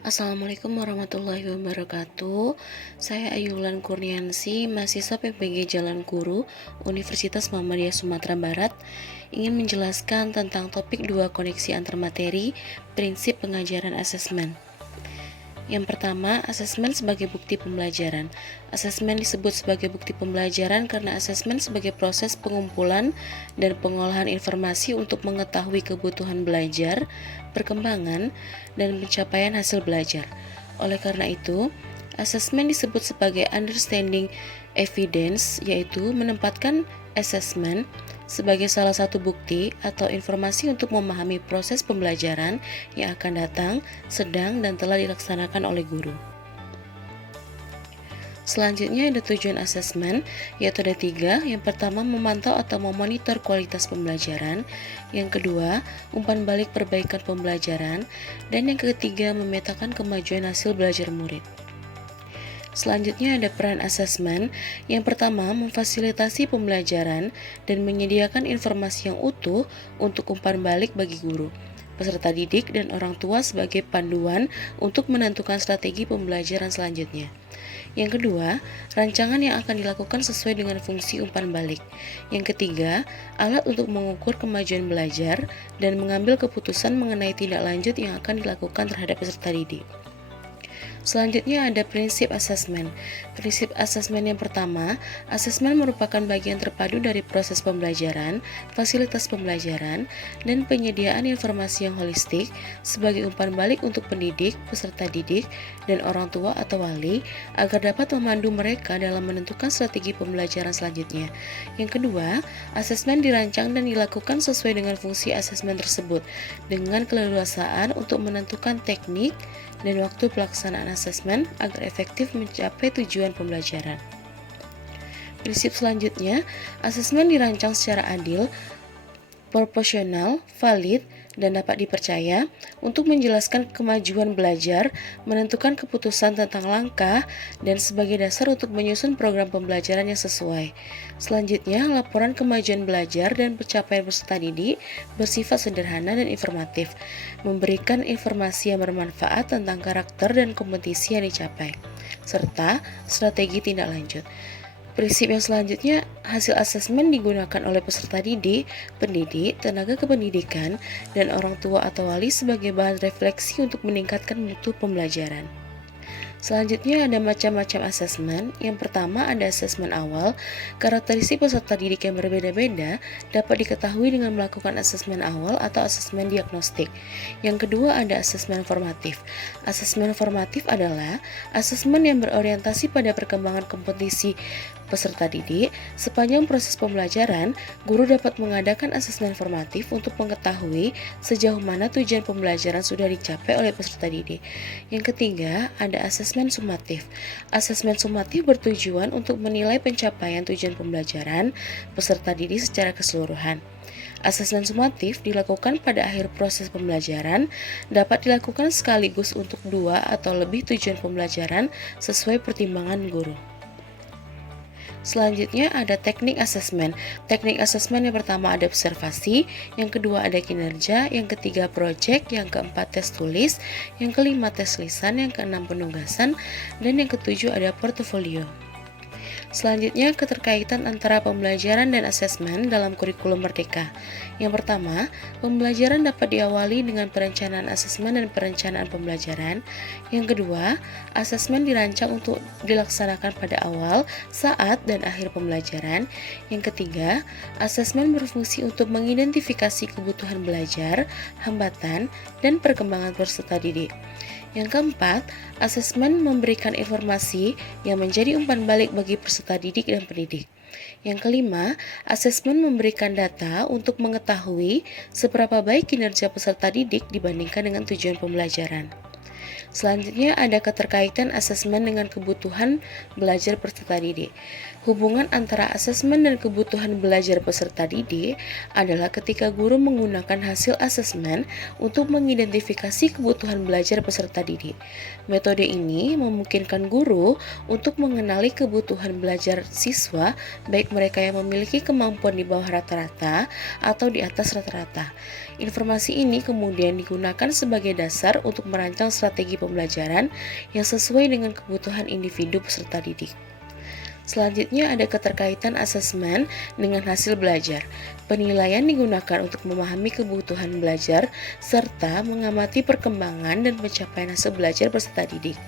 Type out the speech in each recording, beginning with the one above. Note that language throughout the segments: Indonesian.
Assalamualaikum warahmatullahi wabarakatuh. Saya Ayulan Kurniansi, mahasiswa PPG Jalan Guru, Universitas Muhammadiyah Sumatera Barat, ingin menjelaskan tentang topik 2 koneksi antar materi, prinsip pengajaran asesmen. Yang pertama, asesmen sebagai bukti pembelajaran. Asesmen disebut sebagai bukti pembelajaran karena asesmen sebagai proses pengumpulan dan pengolahan informasi untuk mengetahui kebutuhan belajar, perkembangan, dan pencapaian hasil belajar. Oleh karena itu, asesmen disebut sebagai understanding evidence, yaitu menempatkan asesmen sebagai salah satu bukti atau informasi untuk memahami proses pembelajaran yang akan datang, sedang, dan telah dilaksanakan oleh guru. Selanjutnya ada tujuan asesmen, yaitu ada 3. Yang pertama, memantau atau memonitor kualitas pembelajaran. Yang kedua, umpan balik perbaikan pembelajaran. Dan yang ketiga, memetakan kemajuan hasil belajar murid. Selanjutnya ada peran asesmen. Yang pertama, memfasilitasi pembelajaran dan menyediakan informasi yang utuh untuk umpan balik bagi guru, peserta didik, dan orang tua sebagai panduan untuk menentukan strategi pembelajaran selanjutnya. Yang kedua, rancangan yang akan dilakukan sesuai dengan fungsi umpan balik. Yang ketiga, alat untuk mengukur kemajuan belajar dan mengambil keputusan mengenai tindak lanjut yang akan dilakukan terhadap peserta didik. Selanjutnya ada prinsip asesmen. Prinsip asesmen yang pertama, asesmen merupakan bagian terpadu dari proses pembelajaran, fasilitas pembelajaran, dan penyediaan informasi yang holistik sebagai umpan balik untuk pendidik, peserta didik, dan orang tua atau wali agar dapat memandu mereka dalam menentukan strategi pembelajaran selanjutnya. Yang kedua, asesmen dirancang dan dilakukan sesuai dengan fungsi asesmen tersebut dengan keleluasaan untuk menentukan teknik dan waktu pelaksanaan asesmen agar efektif mencapai tujuan pembelajaran. Prinsip selanjutnya, asesmen dirancang secara adil, proporsional, valid, dan dapat dipercaya untuk menjelaskan kemajuan belajar, menentukan keputusan tentang langkah, dan sebagai dasar untuk menyusun program pembelajaran yang sesuai. Selanjutnya, laporan kemajuan belajar dan pencapaian peserta didik bersifat sederhana dan informatif, memberikan informasi yang bermanfaat tentang karakter dan kompetisi yang dicapai, serta strategi tindak lanjut. Prinsip yang selanjutnya, hasil asesmen digunakan oleh peserta didik, pendidik, tenaga kependidikan, dan orang tua atau wali sebagai bahan refleksi untuk meningkatkan mutu pembelajaran. Selanjutnya ada macam-macam asesmen. Yang pertama ada asesmen awal. Karakteristik peserta didik yang berbeda-beda dapat diketahui dengan melakukan asesmen awal atau asesmen diagnostik. Yang kedua ada asesmen formatif. Asesmen formatif adalah asesmen yang berorientasi pada perkembangan kompetisi peserta didik. Sepanjang proses pembelajaran, guru dapat mengadakan asesmen formatif untuk mengetahui sejauh mana tujuan pembelajaran sudah dicapai oleh peserta didik. Yang ketiga, ada asesmen sumatif. Asesmen sumatif bertujuan untuk menilai pencapaian tujuan pembelajaran peserta didik secara keseluruhan. Asesmen sumatif dilakukan pada akhir proses pembelajaran, dapat dilakukan sekaligus untuk 2 atau lebih tujuan pembelajaran sesuai pertimbangan guru. Selanjutnya ada teknik asesmen. Teknik asesmen yang pertama ada observasi, yang kedua ada kinerja, yang ketiga project, yang keempat tes tulis, yang kelima tes lisan, yang keenam penugasan, dan yang ketujuh ada portofolio. Selanjutnya, keterkaitan antara pembelajaran dan asesmen dalam kurikulum Merdeka. Yang pertama, pembelajaran dapat diawali dengan perencanaan asesmen dan perencanaan pembelajaran. Yang kedua, asesmen dirancang untuk dilaksanakan pada awal, saat, dan akhir pembelajaran. Yang ketiga, asesmen berfungsi untuk mengidentifikasi kebutuhan belajar, hambatan, dan perkembangan peserta didik. Yang keempat, asesmen memberikan informasi yang menjadi umpan balik bagi peserta didik dan pendidik. Yang kelima, asesmen memberikan data untuk mengetahui seberapa baik kinerja peserta didik dibandingkan dengan tujuan pembelajaran. Selanjutnya ada keterkaitan asesmen dengan kebutuhan belajar peserta didik. Hubungan antara asesmen dan kebutuhan belajar peserta didik adalah ketika guru menggunakan hasil asesmen untuk mengidentifikasi kebutuhan belajar peserta didik. Metode ini memungkinkan guru untuk mengenali kebutuhan belajar siswa, baik mereka yang memiliki kemampuan di bawah rata-rata atau di atas rata-rata. Informasi ini kemudian digunakan sebagai dasar untuk merancang strategi pembelajaran yang sesuai dengan kebutuhan individu peserta didik. Selanjutnya ada keterkaitan asesmen dengan hasil belajar. Penilaian digunakan untuk memahami kebutuhan belajar serta mengamati perkembangan dan pencapaian hasil belajar peserta didik.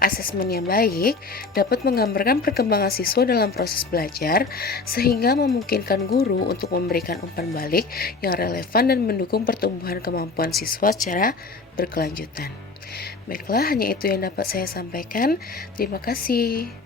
Asesmen yang baik dapat menggambarkan perkembangan siswa dalam proses belajar sehingga memungkinkan guru untuk memberikan umpan balik yang relevan dan mendukung pertumbuhan kemampuan siswa secara berkelanjutan. Baiklah, hanya itu yang dapat saya sampaikan. Terima kasih.